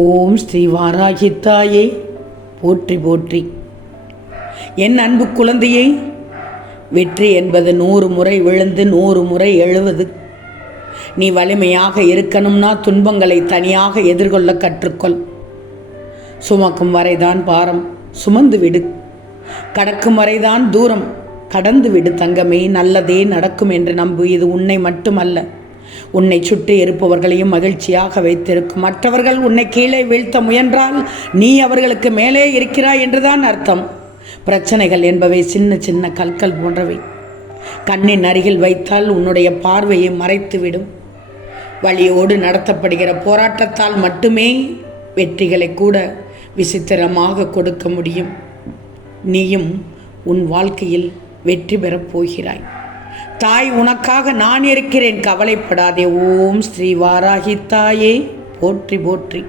ஓம் ஸ்ரீ வாராகித்தாயே போற்றி போற்றி. என் அன்பு குழந்தையை, வெற்றி என்பது 100 முறை விழுந்து 100 முறை எழுவது. நீ வலிமையாக இருக்கணும்னா துன்பங்களை தனியாக எதிர்கொள்ள கற்றுக்கொள். சுமக்கும் வரைதான் பாரம், சுமந்து விடு. கடக்கும் வரைதான் தூரம், கடந்து விடு தங்கமே. நல்லதே நடக்கும் என்று நம்பு. இது உன்னை மட்டுமல்ல, உன்னை சுற்றி இருப்பவர்களையும் மகிழ்ச்சியாக வைத்திருக்கும். மற்றவர்கள் உன்னை கீழே வீழ்த்த முயன்றால் நீ அவர்களுக்கு மேலே இருக்கிறாய் என்றுதான் அர்த்தம். பிரச்சனைகள் என்பவை சின்ன சின்ன கற்கள் போன்றவை. கண்ணின் அருகில் வைத்தால் உன்னுடைய பார்வையை மறைத்துவிடும். வழியோடு நடத்தப்படுகிற போராட்டத்தால் மட்டுமே வெற்றிகளை கூட விசித்திரமாக கொடுக்க முடியும். நீயும் உன் வாழ்க்கையில் வெற்றி பெறப் போகிறாய். தாய், உனக்காக நான் இருக்கிறேன், கவலைப்படாதே. ஓம் ஸ்ரீ வாராகித்தாயே போற்றி போற்றி.